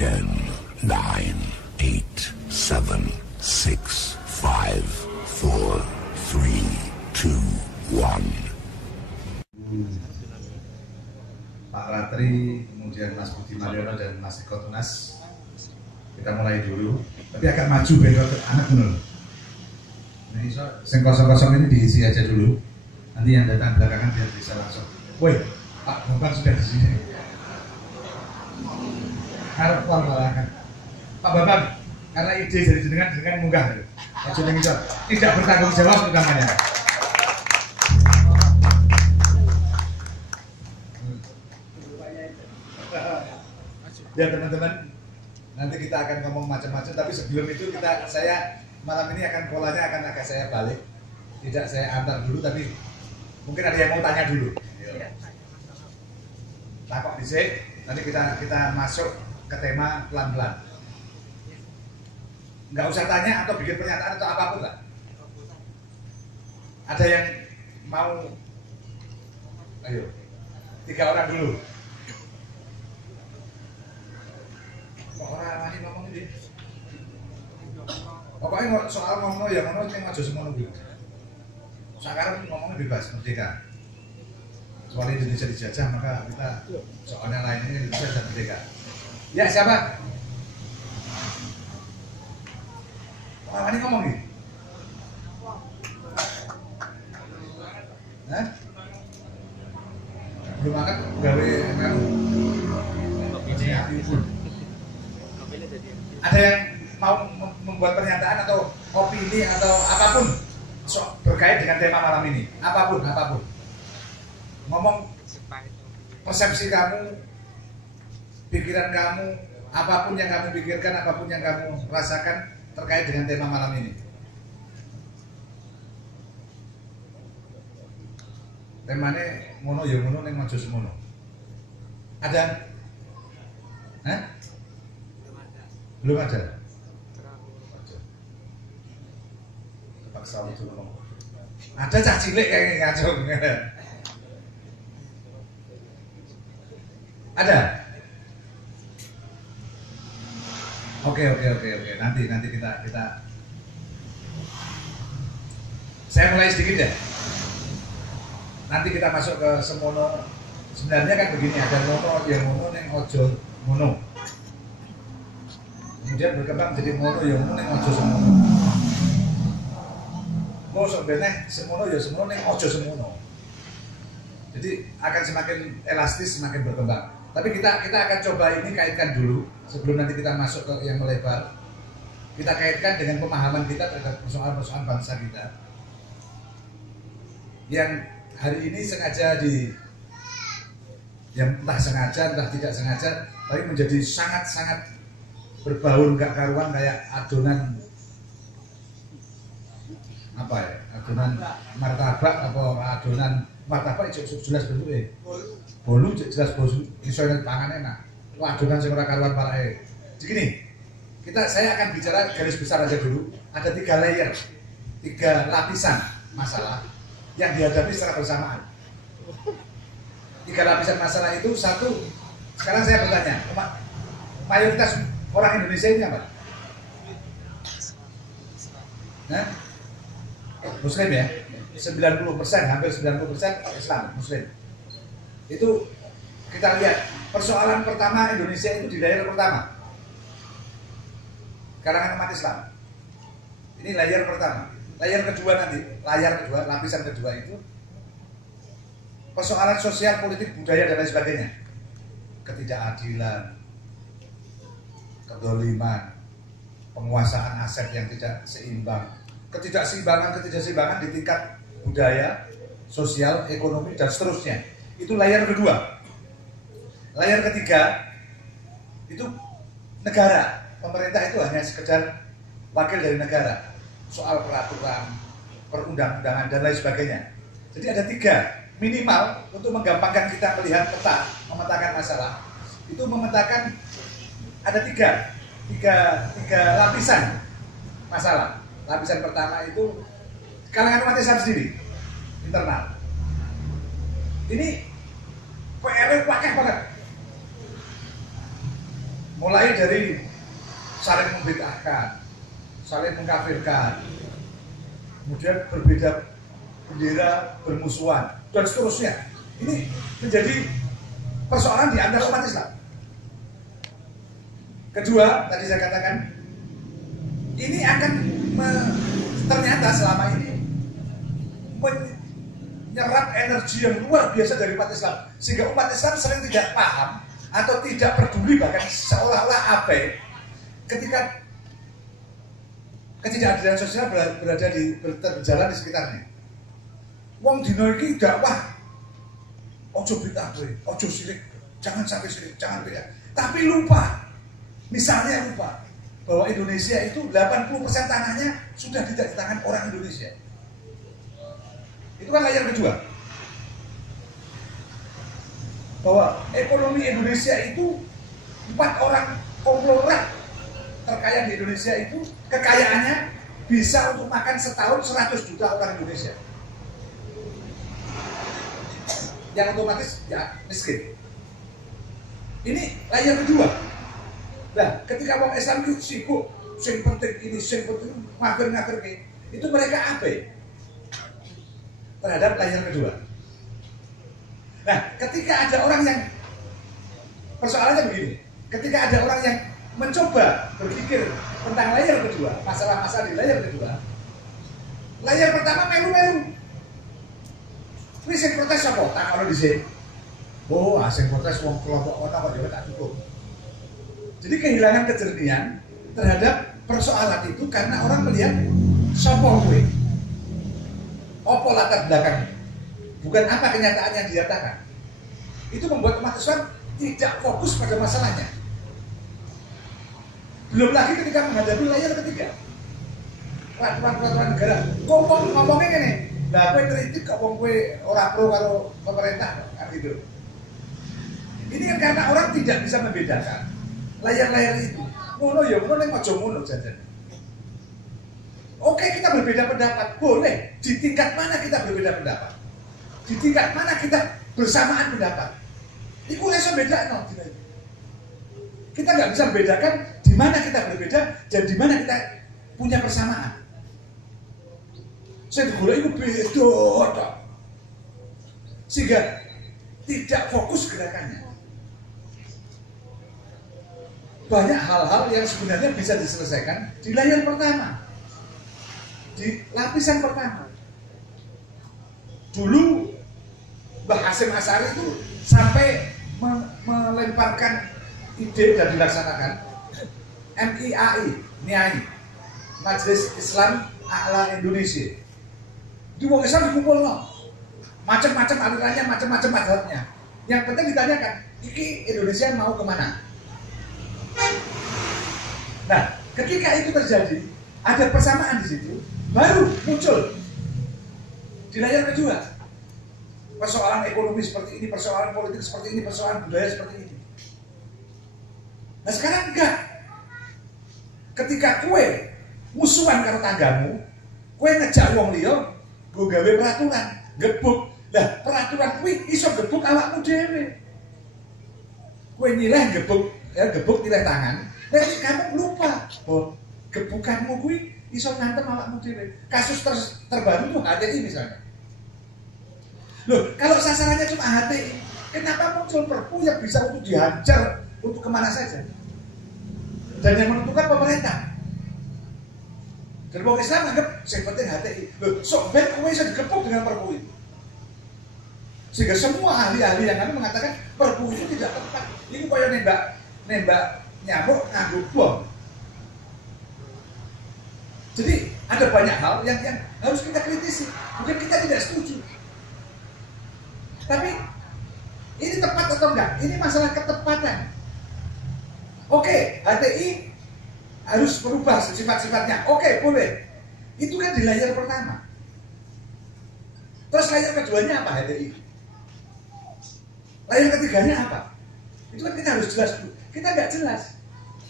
10, 9, 8, 7, 6, 5, 4, 3, 2, 1. Pak Ratri, kemudian Mas Budi Mariono dan Mas Eko Tunas. Kita mulai dulu, tapi agak maju biar anak dulu. Ini yang kosong-kosong ini diisi aja dulu. Nanti yang datang belakangan biar bisa langsung. Woi, Pak Bambang sudah di sini. Harap uang balakan. Pak Bambang, karena ide dari jenengan munggah. Tidak bertanggung jawab utamanya. Ya teman-teman, nanti kita akan ngomong macam-macam. Tapi sebelum itu saya malam ini akan polanya akan agak saya balik. Tidak saya antar dulu, tapi mungkin ada yang mau tanya dulu. Takut disini, nanti kita masuk ke tema pelan-pelan. Nggak usah tanya atau bikin pernyataan atau apapun lah. Ada yang mau? Ayo, 3 orang dulu. Orang ini ngomong ini. Pokoknya soal ngomong ya ngomong yang aja semono dulu. Sekarang ngomongnya bebas, merdeka. Soal Indonesia dijajah maka kita soalnya lainnya Indonesia dan merdeka. Ya siapa? Orang ini ngomong nih. Hah? Belum makan gawe kamu. Ada yang mau membuat pernyataan atau opini atau apapun berkait dengan tema malam ini, apapun. Ngomong persepsi kamu, pikiran kamu, apapun yang kamu pikirkan, apapun yang kamu rasakan terkait dengan tema malam ini. Temanya ngono ya ngono ning aja semono. Ada? Hah? Belum ada. Terpaksa itu ngomong. Ada cah cilik kayak ngaco. Ada. Oke. Nanti kita. Saya mulai sedikit ya. Nanti kita masuk ke semono. Sebenarnya kan begini, ada mono yang mono neng ojo mono. Kemudian berkembang jadi mono ya mono neng ojo semono. Mau sebenarnya semono ya semono neng ojo semono. Jadi akan semakin elastis, semakin berkembang. Tapi kita akan coba ini kaitkan dulu sebelum nanti kita masuk ke yang melebar. Kita kaitkan dengan pemahaman kita terhadap persoalan-persoalan bangsa kita. Yang hari ini sengaja yang entah sengaja, entah tidak sengaja, tapi menjadi sangat-sangat berbau nggak karuan kayak adonan apa ya? Adonan martabak atau adonan martabak jelas bentuknya. Bolu jelas bolu isoran pangan enak. Wah, adonan sing ora karuan parake. Begini, saya akan bicara garis besar aja dulu. Ada 3 layer, 3 lapisan masalah yang dihadapi secara bersamaan. 3 lapisan masalah itu, satu, sekarang saya bertanya, mayoritas orang Indonesia ini apa? Nah, Muslim ya, 90%, hampir 90% Islam, Muslim. Itu kita lihat persoalan pertama Indonesia itu di layar pertama, kalangan umat Islam. Ini layar pertama. Layar kedua nanti, lapisan kedua itu persoalan sosial, politik, budaya dan lain sebagainya. Ketidakadilan, kedoliman, penguasaan aset yang tidak seimbang, ketidakseimbangan di tingkat budaya, sosial, ekonomi dan seterusnya. Itu layar kedua. Layar ketiga itu negara, pemerintah itu hanya sekedar wakil dari negara, soal peraturan, perundang-undangan dan lain sebagainya. Jadi ada 3 minimal untuk menggampangkan kita melihat peta, memetakan masalah. Itu memetakan ada 3 lapisan masalah. Lapisan pertama itu kalangan umat Islam sendiri, internal. Ini PR-nya wakil banget. Mulai dari saling membid'ahkan, saling mengkafirkan, kemudian berbeda bendera, bermusuhan, dan seterusnya. Ini menjadi persoalan di antara umat Islam. Kedua, tadi saya katakan, ini akan ternyata selama ini menyerap energi yang luar biasa dari umat Islam, sehingga umat Islam sering tidak paham atau tidak peduli, bahkan seolah-olah abai ketika ketidakadilan sosial berjalan di sekitarnya. Wong dino iki dakwah ojo bid'ah kowe, ojo sirik, jangan sampai sirik, jangan beda. Tapi lupa, misalnya lupa bahwa Indonesia itu 80% tanahnya sudah di tangan orang Indonesia. Itu kan layar kedua. Bahwa ekonomi Indonesia itu 4 orang konglomerat terkaya di Indonesia itu kekayaannya bisa untuk makan setahun 100 juta orang Indonesia. Yang otomatis ya miskin. Ini layar kedua. Nah, ketika orang Islam itu sibuk, sing penting ini, sing penting mager-mager ini, itu mereka abai terhadap layar kedua. Nah, ketika ada orang yang persoalannya begini, ketika ada orang yang mencoba berpikir tentang layar kedua, masalah-masalah di layar kedua, layar pertama melu-melu. Ini sing protes apa? Tak kalau di sini. Oh, sing protes wong kelompok ono kok dhewe tak dukung. Jadi kehilangan kejernihan terhadap persoalan itu karena orang melihat sapa kowe. Apa latar belakangnya? Bukan apa kenyataan yang dinyatakan. Itu membuat umat Islam tidak fokus pada masalahnya. Belum lagi ketika menghadapi layar ketiga, peraturan negara. Ngomongnya gini, lah kowe kritik kok wong kowe ora pro karo pemerintah kan gitu. Ini kan karena orang tidak bisa membedakan layar-layar itu. Ngono ya ngono ning aja ngono jajan. Oke, kita berbeda pendapat, boleh. Di tingkat mana kita berbeda pendapat? Di tingkat mana kita bersamaan pendapat? Iku iso bedakno. Kita nggak bisa membedakan di mana kita berbeda dan di mana kita punya persamaan. Saya digolek itu beda, sehingga tidak fokus gerakannya. Banyak hal-hal yang sebenarnya bisa diselesaikan di layar pertama, di lapisan pertama. Dulu Mbah Hasyim Asy'ari itu sampai melemparkan ide dan dilaksanakan MIAI, Majelis Islam A'la Indonesia. Di wong Islam dikumpul macam-macam alirannya, macam-macam mazhabnya. Yang penting ditanyakan, iki Indonesia mau kemana? Nah, ketika itu terjadi, ada persamaan di situ, baru muncul di layar kedua persoalan ekonomi seperti ini, persoalan politik seperti ini, persoalan budaya seperti ini. Nah sekarang enggak. Ketika kue musuhan karo tanggamu, kue ngejak wong liya, gue gawe peraturan, gebuk. Lah peraturan kue iso gebuk awakmu dhewe. Kue nyileh gebuk, ya gebuk nilai tangan. Nanti kamu lupa, oh gebukanmu kue iso nantem awakmu dhewe. Kasus terbaru tuh HTI misalnya. Loh, kalau sasarannya cuma HTI, kenapa muncul perpu yang bisa untuk dihajar untuk kemana saja? Dan yang menentukan pemerintah. Dan orang Islam anggap yang penting HTI. Loh, sok ben kowe bisa digepuk dengan perpu itu. Sehingga semua ahli-ahli yang kami mengatakan perpu itu tidak tepat. Ini kaya nembak nyamuk nganggo bom. Jadi ada banyak hal yang harus kita kritisi. Mungkin kita tidak setuju. Tapi ini tepat atau enggak? Ini masalah ketepatan. Oke, HTI harus berubah sifat-sifatnya. Oke, boleh. Itu kan di layar pertama. Terus layar keduanya apa HTI? Layar ketiganya apa? Itu kan kita harus jelas dulu. Kita nggak jelas.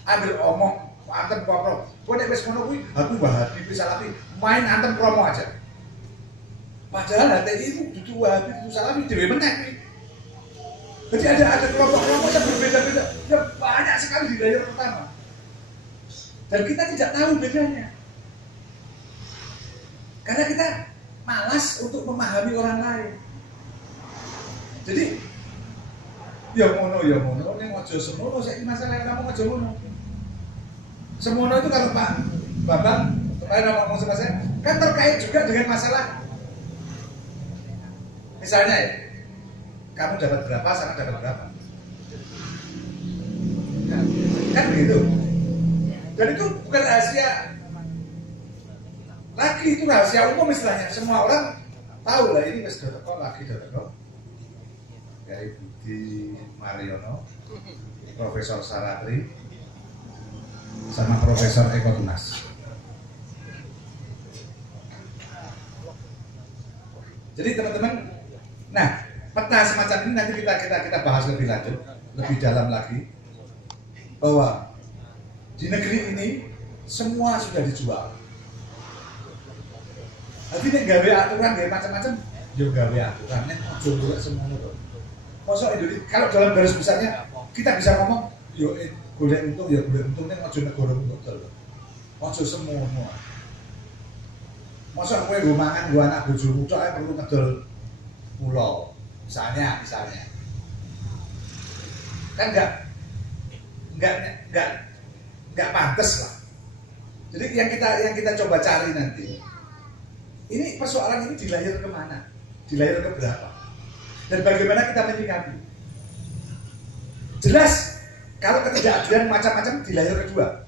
Ambil omong, antem kromo. Kok nek wis ngono kuwi, aku Wahabi bisa Salafi, main antem kromo aja. Padahal HTI itu dudu Wahabi, dudu Salafi dhewe meneh kuwi. Jadi ada kelompok-kelompok yang berbeda-beda, ya banyak sekali di layer pertama. Dan kita tidak tahu bedanya. Karena kita malas untuk memahami orang lain. Jadi ya mono, ini ojo semono, saya masalah kamu ojo mono. Semono itu kalau Pak Bambang kemarin ngomong sama saya, kan terkait juga dengan masalah. Misalnya ya, kamu dapat berapa, saya dapat berapa. Kan begitu. Dan itu bukan rahasia lagi, itu rahasia umum istilahnya. Semua orang tahu lah ini wis Doteko lagi Doteko. Dari Budi Mariono, Profesor Saratri, sama Profesor Eko Tunas. Jadi teman-teman, nah peta semacam ini nanti kita bahas lebih lanjut, lebih dalam lagi, bahwa di negeri ini semua sudah dijual. Tapi nek gawe aturan, gawe macam-macam, yo gawe aturan, nek ojo golek semua itu. Masa Indonesia, kalau dalam garis besarnya kita bisa ngomong, yo golek untung, ya golek untung, nek ojo negara untung terus. Ojo semua. Masa kowe nggo mangan nggo anak bojomu tok ae perlu ngedol pulau. Misalnya. Kan enggak pantas lah. Jadi yang kita coba cari nanti, ini persoalan ini di layer kemana, di layer keberapa, dan bagaimana kita menyikapi. Jelas kalau ketidakadilan macam-macam di layer kedua.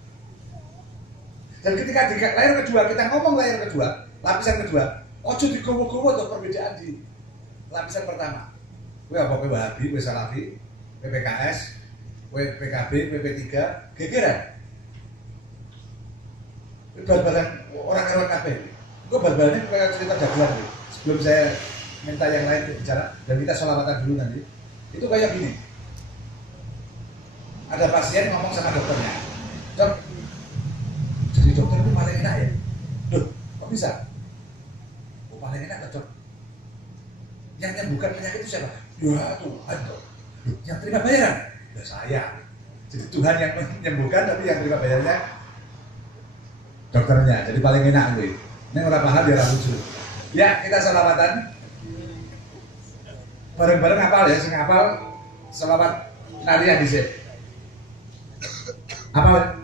Dan ketika di layer kedua kita ngomong layer kedua, lapisan kedua, ojo digowo-gowo untuk perbedaan di lapisan pertama. Kowe apa kowe Wahabi, kowe Salafi, PPKS, kowe PKB, PP3, gegeran. Bal-balan orang karo kabeh. Kok bal-balannya kayak cerita dagelan. Sebelum saya minta yang lain bicara dan kita sholawatan dulu nanti. Itu kayak gini. Ada pasien ngomong sama dokternya. Dok, jadi dokter itu paling enak ya? Loh, kok bisa? Oh, paling enak dok. Yang nyembuhkan penyakit itu siapa? Ya Tuhan dok. Yang terima bayaran? Ya saya. Jadi Tuhan yang menyembuhkan tapi yang terima bayarnya dokternya. Jadi paling enak gue. Ini orang paham biar lucu. Ya, kita sholawatan. Bareng-bareng hafal ya, sing hafal sholawat kalian di sini. Apa?